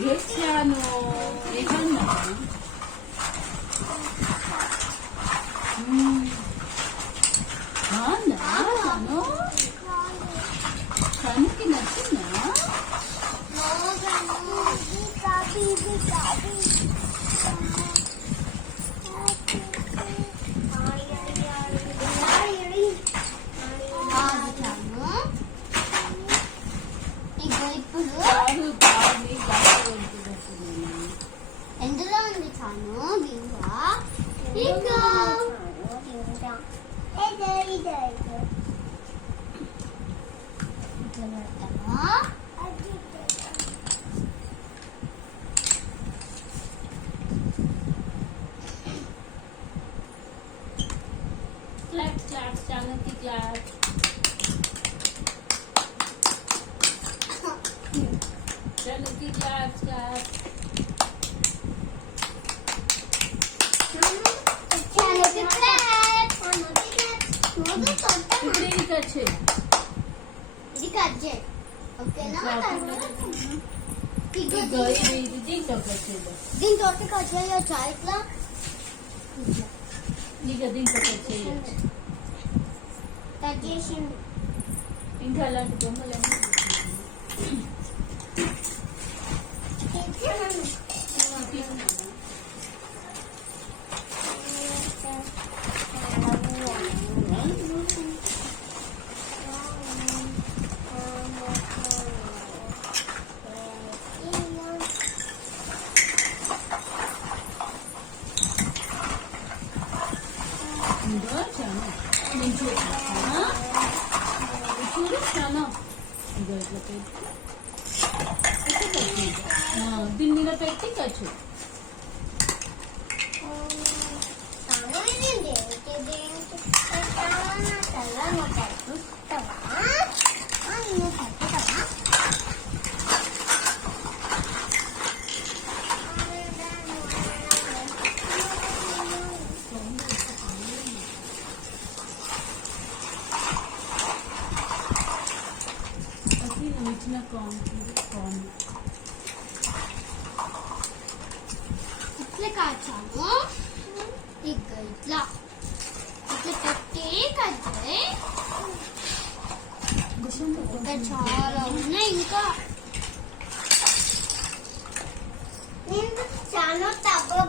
చేశాను నిజంగా బాగుందా తను తనకి నచ్చిందా ఎందులో ఉంది చాను బింగా ఇంకా ఇట్లా పెడతామా క్లాప్ క్లాప్ చానుకి క్లాప్ చానుకి క్లాప్ క్లాప్ ఇప్పుడు ఇది కట్ చేయి ఇది కట్ చేయి ఓకేనా ఇది దీంతో కట్ చేద్దాం దీంతో కట్ చేయొచ్చా ఇట్లా ఇక దీంతో కట్ చేయొచ్చు కట్ చేసింది ఇంకా అలాంటి బొమ్మలన్నీ ఇదో చాలా నేను చూపిస్తాను చూడు చాలా ఇదో ఇట్లా పెట్టి దీని మీద పెట్టి కచ్చు ఇచ్చిన కాన్ ఇట్లా కాచాము ఇక ఇట్లా పెట్టి కట్టే చాలా ఉన్నాయి ఇంకా చాలా తక్కువ